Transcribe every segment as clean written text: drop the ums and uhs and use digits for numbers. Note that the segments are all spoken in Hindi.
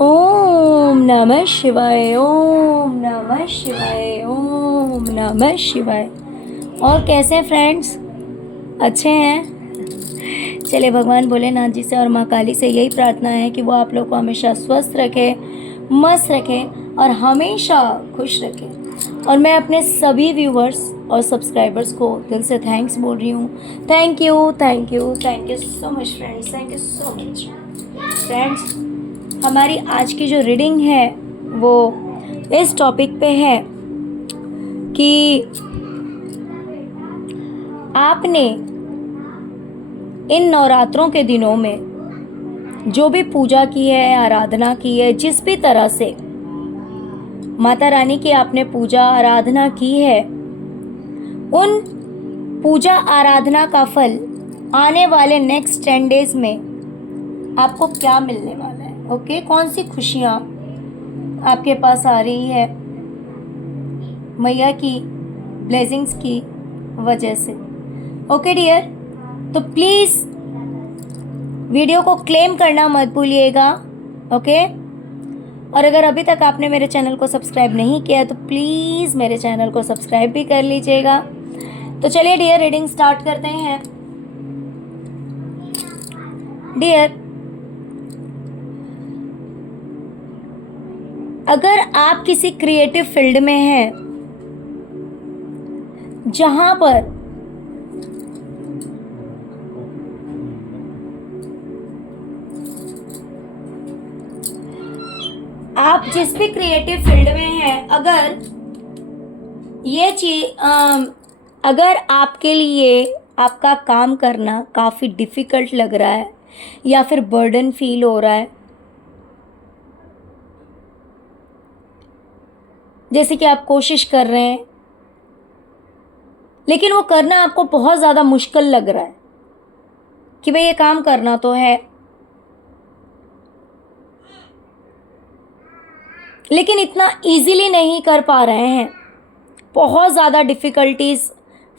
ओम नमः शिवाय, ओम नमः शिवाय, ओम नमः शिवाय। और कैसे हैं फ्रेंड्स? अच्छे हैं? चलिए, भगवान भोलेनाथ जी से और माँ काली से यही प्रार्थना है कि वो आप लोग को हमेशा स्वस्थ रखे, मस्त रखे और हमेशा खुश रखे। और मैं अपने सभी व्यूवर्स और सब्सक्राइबर्स को दिल से थैंक्स बोल रही हूँ। Thank you, thank you, thank you so much friends, thank you so much friends. हमारी आज की जो रीडिंग है वो इस टॉपिक पे है कि आपने इन नवरात्रों के दिनों में जो भी पूजा की है, आराधना की है, जिस भी तरह से माता रानी की आपने पूजा आराधना की है, उन पूजा आराधना का फल आने वाले नेक्स्ट 10 डेज में आपको क्या मिलने वाला है। ओके, कौन सी खुशियाँ आपके पास आ रही है मैया की ब्लेसिंग्स की वजह से। ओके डियर, तो प्लीज़ वीडियो को क्लेम करना मत भूलिएगा। ओके, और अगर अभी तक आपने मेरे चैनल को सब्सक्राइब नहीं किया तो प्लीज़ मेरे चैनल को सब्सक्राइब भी कर लीजिएगा। तो चलिए डियर, रीडिंग स्टार्ट करते हैं। डियर, अगर आप किसी क्रिएटिव फील्ड में हैं जहां पर आप जिस भी क्रिएटिव फील्ड में हैं, अगर ये चीज अगर आपके लिए आपका काम करना काफ़ी डिफ़िकल्ट लग रहा है या फिर बर्डन फील हो रहा है, जैसे कि आप कोशिश कर रहे हैं लेकिन वो करना आपको बहुत ज़्यादा मुश्किल लग रहा है कि भाई ये काम करना तो है, लेकिन इतना इजीली नहीं कर पा रहे हैं, बहुत ज़्यादा डिफ़िकल्टीज़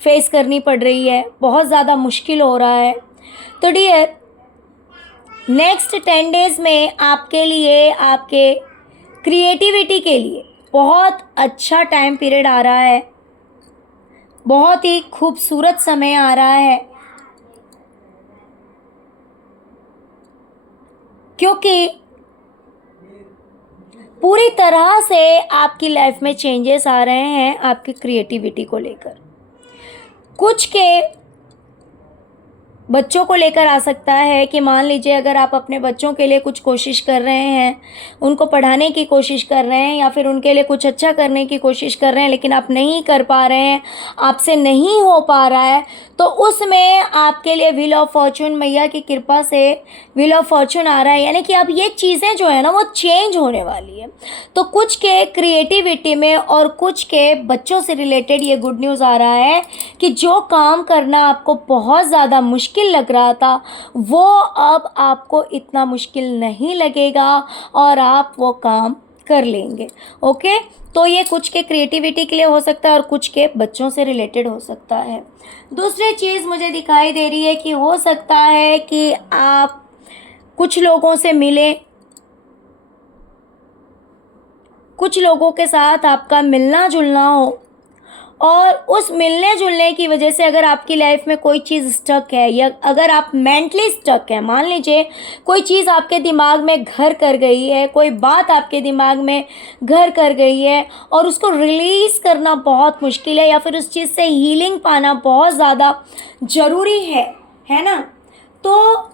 फेस करनी पड़ रही है, बहुत ज़्यादा मुश्किल हो रहा है, तो डियर नेक्स्ट 10 डेज़ में आपके लिए, आपके क्रिएटिविटी के लिए बहुत अच्छा टाइम पीरियड आ रहा है, बहुत ही खूबसूरत समय आ रहा है, क्योंकि पूरी तरह से आपकी लाइफ में चेंजेस आ रहे हैं आपकी क्रिएटिविटी को लेकर। कुछ के बच्चों को लेकर आ सकता है कि मान लीजिए अगर आप अपने बच्चों के लिए कुछ कोशिश कर रहे हैं, उनको पढ़ाने की कोशिश कर रहे हैं या फिर उनके लिए कुछ अच्छा करने की कोशिश कर रहे हैं, लेकिन आप नहीं कर पा रहे हैं, आपसे नहीं हो पा रहा है, तो उसमें आपके लिए व्हील ऑफ फॉर्चून, मैया की कृपा से व्हील ऑफ फॉर्चून आ रहा है, यानी कि अब ये चीज़ें जो है ना वो चेंज होने वाली है। तो कुछ के क्रिएटिविटी में और कुछ के बच्चों से रिलेटेड ये गुड न्यूज़ आ रहा है कि जो काम करना आपको बहुत ज़्यादा मुश्किल लग रहा था वो अब आपको इतना मुश्किल नहीं लगेगा और आप वो काम कर लेंगे। ओके, तो ये कुछ के क्रिएटिविटी के लिए हो सकता है और कुछ के बच्चों से रिलेटेड हो सकता है। दूसरी चीज़ मुझे दिखाई दे रही है कि हो सकता है कि आप कुछ लोगों से मिलें, कुछ लोगों के साथ आपका मिलना जुलना हो और उस मिलने जुलने की वजह से अगर आपकी लाइफ में कोई चीज़ स्टक है या अगर आप मेंटली स्टक है, मान लीजिए कोई चीज़ आपके दिमाग में घर कर गई है, कोई बात आपके दिमाग में घर कर गई है और उसको रिलीज़ करना बहुत मुश्किल है या फिर उस चीज़ से हीलिंग पाना बहुत ज़्यादा ज़रूरी है ना। तो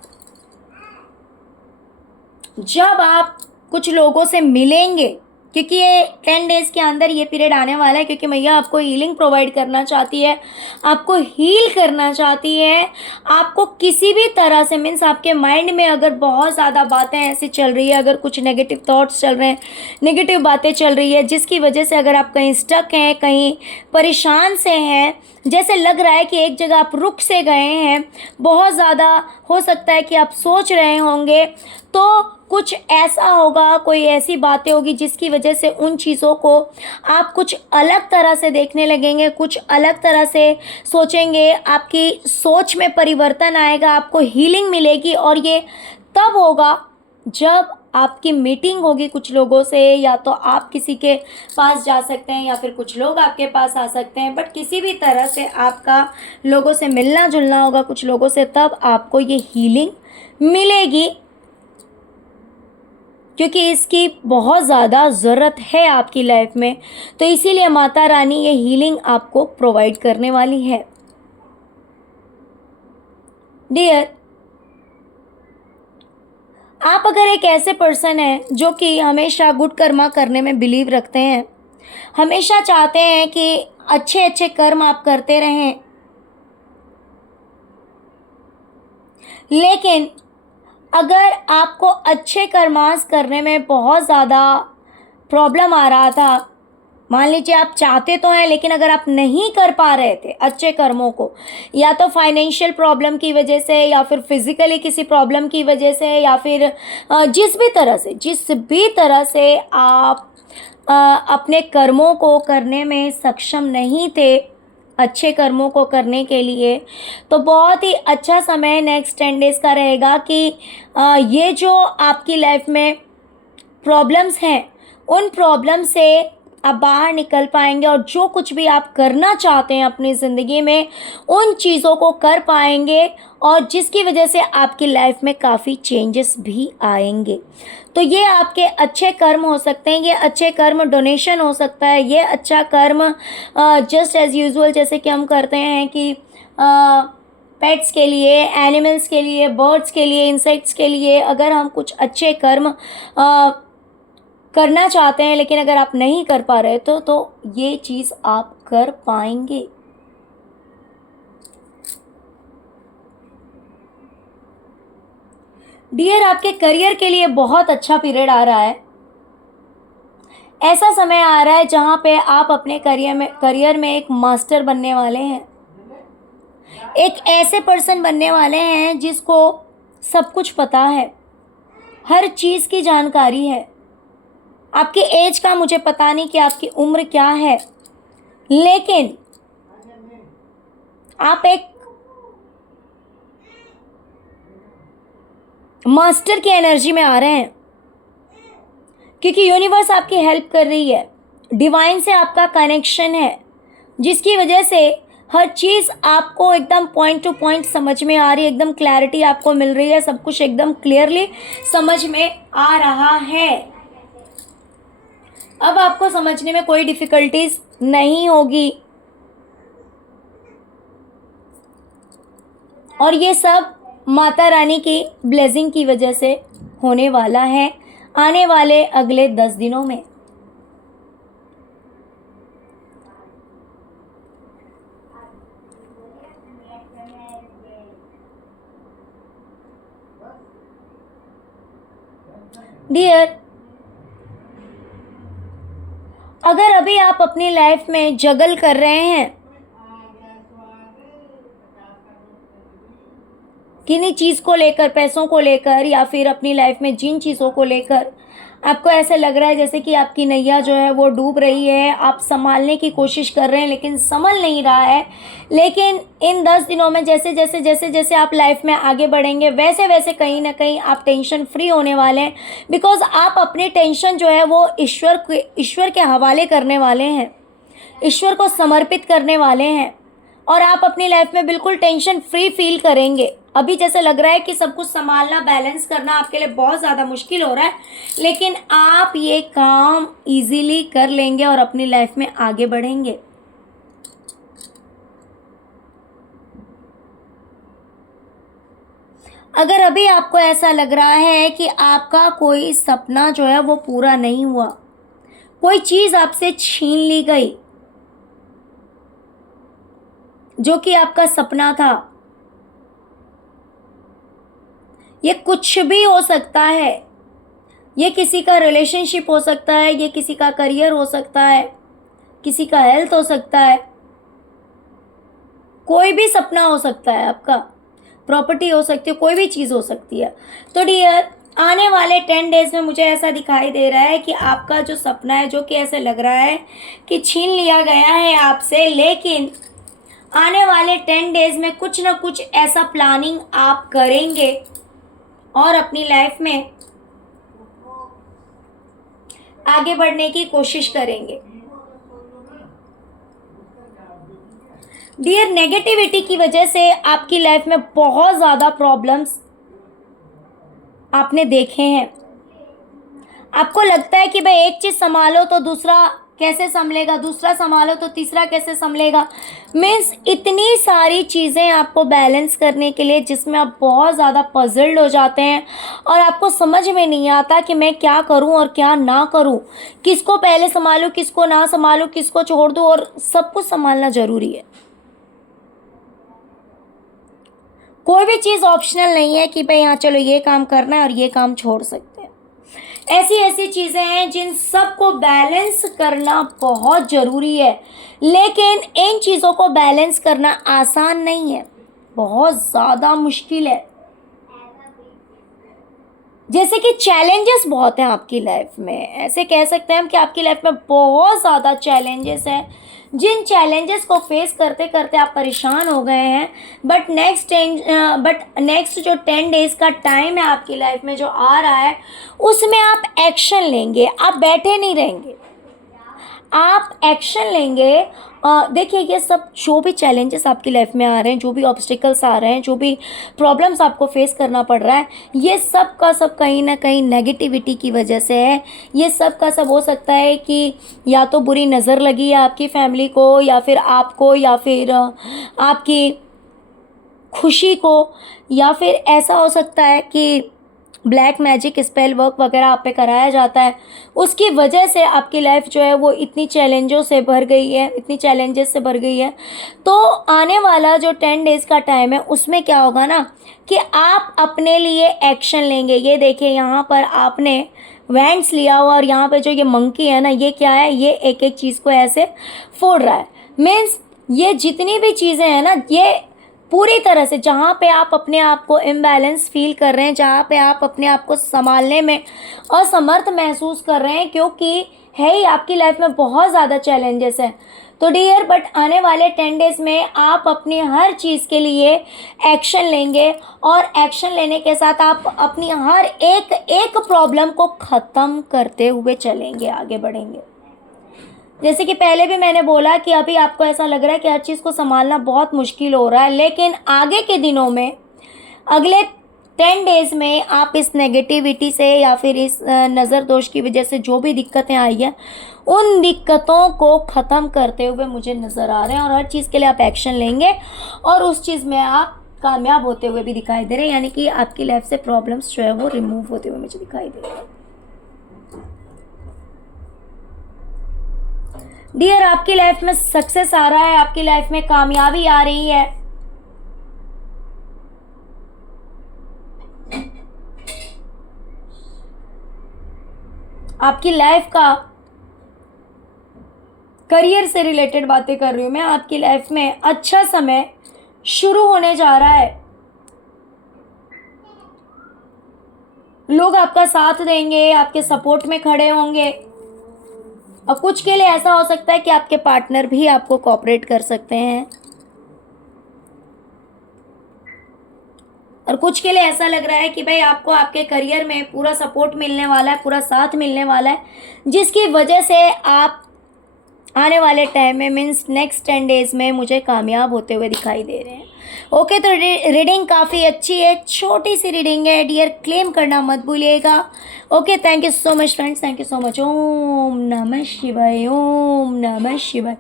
जब आप कुछ लोगों से मिलेंगे, क्योंकि ये 10 डेज़ के अंदर ये पीरियड आने वाला है, क्योंकि मैया आपको हीलिंग प्रोवाइड करना चाहती है, आपको हील करना चाहती है, आपको किसी भी तरह से मीन्स आपके माइंड में अगर बहुत ज़्यादा बातें ऐसी चल रही है, अगर कुछ नेगेटिव थॉट्स चल रहे हैं, नेगेटिव बातें चल रही है, जिसकी वजह से अगर आप कहीं स्टक हैं, कहीं परेशान से हैं, जैसे लग रहा है कि एक जगह आप रुक से गए हैं, बहुत ज़्यादा हो सकता है कि आप सोच रहे होंगे, तो कुछ ऐसा होगा, कोई ऐसी बातें होगी जिसकी वजह से उन चीज़ों को आप कुछ अलग तरह से देखने लगेंगे, कुछ अलग तरह से सोचेंगे, आपकी सोच में परिवर्तन आएगा, आपको हीलिंग मिलेगी और ये तब होगा जब आपकी मीटिंग होगी कुछ लोगों से, या तो आप किसी के पास जा सकते हैं या फिर कुछ लोग आपके पास आ सकते हैं, बट किसी भी तरह से आपका लोगों से मिलना जुलना होगा कुछ लोगों से, तब आपको ये हीलिंग मिलेगी, क्योंकि इसकी बहुत ज़्यादा ज़रूरत है आपकी लाइफ में। तो इसीलिए माता रानी ये हीलिंग आपको प्रोवाइड करने वाली है। डियर, आप अगर एक ऐसे पर्सन हैं जो कि हमेशा गुड कर्मा करने में बिलीव रखते हैं, हमेशा चाहते हैं कि अच्छे अच्छे कर्म आप करते रहें, लेकिन अगर आपको अच्छे कर्मास करने में बहुत ज़्यादा प्रॉब्लम आ रहा था, मान लीजिए आप चाहते तो हैं लेकिन अगर आप नहीं कर पा रहे थे अच्छे कर्मों को, या तो फाइनेंशियल प्रॉब्लम की वजह से, या फिर फिजिकली किसी प्रॉब्लम की वजह से, या फिर जिस भी तरह से आप अपने कर्मों को करने में सक्षम नहीं थे, अच्छे कर्मों को करने के लिए, तो बहुत ही अच्छा समय नेक्स्ट 10 डेज़ का रहेगा कि ये जो आपकी लाइफ में प्रॉब्लम्स हैं, उन प्रॉब्लम से आप बाहर निकल पाएंगे, और जो कुछ भी आप करना चाहते हैं अपनी ज़िंदगी में, उन चीज़ों को कर पाएंगे, और जिसकी वजह से आपकी लाइफ में काफ़ी चेंजेस भी आएंगे। तो ये आपके अच्छे कर्म हो सकते हैं, ये अच्छे कर्म डोनेशन हो सकता है, ये अच्छा कर्म जस्ट एज़ यूजुअल जैसे कि हम करते हैं कि पेट्स के लिए, एनिमल्स के लिए, बर्ड्स के लिए, इंसेक्ट्स के लिए, अगर हम कुछ अच्छे कर्म करना चाहते हैं, लेकिन अगर आप नहीं कर पा रहे तो ये चीज़ आप कर पाएंगे। डियर, आपके करियर के लिए बहुत अच्छा पीरियड आ रहा है। ऐसा समय आ रहा है जहाँ पे आप अपने करियर में एक मास्टर बनने वाले हैं, एक ऐसे पर्सन बनने वाले हैं जिसको सब कुछ पता है, हर चीज़ की जानकारी है। आपकी एज का मुझे पता नहीं कि आपकी उम्र क्या है, लेकिन आप एक मास्टर की एनर्जी में आ रहे हैं, क्योंकि यूनिवर्स आपकी हेल्प कर रही है, डिवाइन से आपका कनेक्शन है, जिसकी वजह से हर चीज़ आपको एकदम पॉइंट टू पॉइंट समझ में आ रही है, एकदम क्लैरिटी आपको मिल रही है, सब कुछ एकदम क्लियरली समझ में आ रहा है। अब आपको समझने में कोई डिफ़िकल्टीज नहीं होगी, और ये सब माता रानी की ब्लेसिंग की वजह से होने वाला है आने वाले अगले 10 दिनों में। डियर, अगर अभी आप अपनी लाइफ में जगल कर रहे हैं किन्हीं चीज़ को लेकर, पैसों को लेकर, या फिर अपनी लाइफ में जिन चीज़ों को लेकर आपको ऐसा लग रहा है जैसे कि आपकी नैया जो है वो डूब रही है, आप संभालने की कोशिश कर रहे हैं लेकिन संभल नहीं रहा है, लेकिन इन 10 दिनों में जैसे आप लाइफ में आगे बढ़ेंगे, वैसे वैसे कहीं ना कहीं आप टेंशन फ्री होने वाले हैं, बिकॉज आप अपनी टेंशन जो है वो ईश्वर के हवाले करने वाले हैं, ईश्वर को समर्पित करने वाले हैं, और आप अपनी लाइफ में बिल्कुल टेंशन फ्री फील करेंगे। अभी जैसे लग रहा है कि सब कुछ संभालना, बैलेंस करना आपके लिए बहुत ज़्यादा मुश्किल हो रहा है, लेकिन आप ये काम इजीली कर लेंगे और अपनी लाइफ में आगे बढ़ेंगे। अगर अभी आपको ऐसा लग रहा है कि आपका कोई सपना जो है वो पूरा नहीं हुआ, कोई चीज़ आपसे छीन ली गई जो कि आपका सपना था, ये कुछ भी हो सकता है, ये किसी का रिलेशनशिप हो सकता है, ये किसी का करियर हो सकता है, किसी का हेल्थ हो सकता है, कोई भी सपना हो सकता है, आपका प्रॉपर्टी हो सकती है, कोई भी चीज़ हो सकती है। तो डियर, आने वाले 10 डेज़ में मुझे ऐसा दिखाई दे रहा है कि आपका जो सपना है, जो कि ऐसे लग रहा है कि छीन लिया गया है आपसे, लेकिन आने वाले 10 डेज़ में कुछ ना कुछ ऐसा प्लानिंग आप करेंगे और अपनी लाइफ में आगे बढ़ने की कोशिश करेंगे। डियर, नेगेटिविटी की वजह से आपकी लाइफ में बहुत ज़्यादा प्रॉब्लम्स आपने देखे हैं। आपको लगता है कि भाई एक चीज़ संभालो तो दूसरा कैसे संभलेगा, दूसरा संभालो तो तीसरा कैसे संभलेगा। मीन्स इतनी सारी चीज़ें आपको बैलेंस करने के लिए जिसमें आप बहुत ज़्यादा पजल्ड हो जाते हैं और आपको समझ में नहीं आता कि मैं क्या करूं और क्या ना करूं, किसको पहले संभालूं, किसको ना संभालूं, किसको छोड़ दूं, और सब कुछ संभालना ज़रूरी है। कोई भी चीज़ ऑप्शनल नहीं है कि भाई हाँ चलो ये काम करना है और ये काम छोड़ सकते हैं। ऐसी ऐसी चीज़ें हैं जिन सबको बैलेंस करना बहुत ज़रूरी है, लेकिन इन चीज़ों को बैलेंस करना आसान नहीं है, बहुत ज़्यादा मुश्किल है। जैसे कि चैलेंजेस बहुत हैं आपकी लाइफ में, ऐसे कह सकते हैं हम कि आपकी लाइफ में बहुत ज़्यादा चैलेंजेस हैं, जिन चैलेंजेस को फेस करते करते आप परेशान हो गए हैं। बट नेक्स्ट जो 10 डेज़ का टाइम है आपकी लाइफ में जो आ रहा है, उसमें आप एक्शन लेंगे, आप बैठे नहीं रहेंगे, आप एक्शन लेंगे। देखिए, ये सब जो भी चैलेंजेस आपकी लाइफ में आ रहे हैं, जो भी ऑब्स्टिकल्स आ रहे हैं, जो भी प्रॉब्लम्स आपको फेस करना पड़ रहा है, ये सब का सब कहीं ना कहीं नेगेटिविटी की वजह से है। ये सब का सब हो सकता है कि या तो बुरी नज़र लगी है आपकी फैमिली को, या फिर आपको, या फिर आपकी खुशी को, या फिर ऐसा हो सकता है कि ब्लैक मैजिक स्पेल वर्क वगैरह आप पे कराया जाता है। उसकी वजह से आपकी लाइफ जो है वो इतनी चैलेंजों से भर गई है, इतनी चैलेंजेस से भर गई है। तो आने वाला जो 10 डेज़ का टाइम है उसमें क्या होगा ना कि आप अपने लिए एक्शन लेंगे। ये देखिए, यहाँ पर आपने वैंड्स लिया हुआ और यहाँ पे जो ये मंकी है ना, ये क्या है, ये एक एक चीज़ को ऐसे फोड़ रहा है। मीन्स ये जितनी भी चीज़ें हैं ना, ये पूरी तरह से जहाँ पे आप अपने आप को इम्बैलेंस फील कर रहे हैं, जहाँ पे आप अपने आप को संभालने में असमर्थ महसूस कर रहे हैं, क्योंकि है ही आपकी लाइफ में बहुत ज़्यादा चैलेंजेस हैं। तो डियर, बट आने वाले 10 डेज़ में आप अपनी हर चीज़ के लिए एक्शन लेंगे, और एक्शन लेने के साथ आप अपनी हर एक एक प्रॉब्लम को ख़त्म करते हुए चलेंगे, आगे बढ़ेंगे। जैसे कि पहले भी मैंने बोला कि अभी आपको ऐसा लग रहा है कि हर चीज़ को संभालना बहुत मुश्किल हो रहा है, लेकिन आगे के दिनों में, अगले 10 डेज़ में आप इस नेगेटिविटी से या फिर इस नज़र दोष की वजह से जो भी दिक्कतें आई हैं, उन दिक्कतों को ख़त्म करते हुए मुझे नज़र आ रहे हैं, और हर चीज़ के लिए आप एक्शन लेंगे और उस चीज़ में आप कामयाब होते हुए भी दिखाई दे रहे हैं। यानी कि आपकी लाइफ से प्रॉब्लम्स जो है वो रिमूव होते हुए मुझे दिखाई दे रहे हैं। डियर, आपकी लाइफ में सक्सेस आ रहा है, आपकी लाइफ में कामयाबी आ रही है। आपकी लाइफ का करियर से रिलेटेड बातें कर रही हूं मैं। आपकी लाइफ में अच्छा समय शुरू होने जा रहा है, लोग आपका साथ देंगे, आपके सपोर्ट में खड़े होंगे, और कुछ के लिए ऐसा हो सकता है कि आपके पार्टनर भी आपको कोऑपरेट कर सकते हैं, और कुछ के लिए ऐसा लग रहा है कि भाई आपको आपके करियर में पूरा सपोर्ट मिलने वाला है, पूरा साथ मिलने वाला है, जिसकी वजह से आप आने वाले टाइम में, मीन्स नेक्स्ट 10 डेज़ में, मुझे कामयाब होते हुए दिखाई दे रहे हैं। ओके, तो रीडिंग काफ़ी अच्छी है, छोटी सी रीडिंग है डियर, क्लेम करना मत भूलिएगा। Okay, thank you so much friends, thank you so much. ओम नमः शिवाय, ओम नमः शिवाय,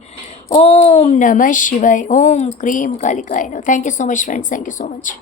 ओम नमः शिवाय, ओम क्रीम कालिकाय नमः। Thank you so much friends, thank you so much.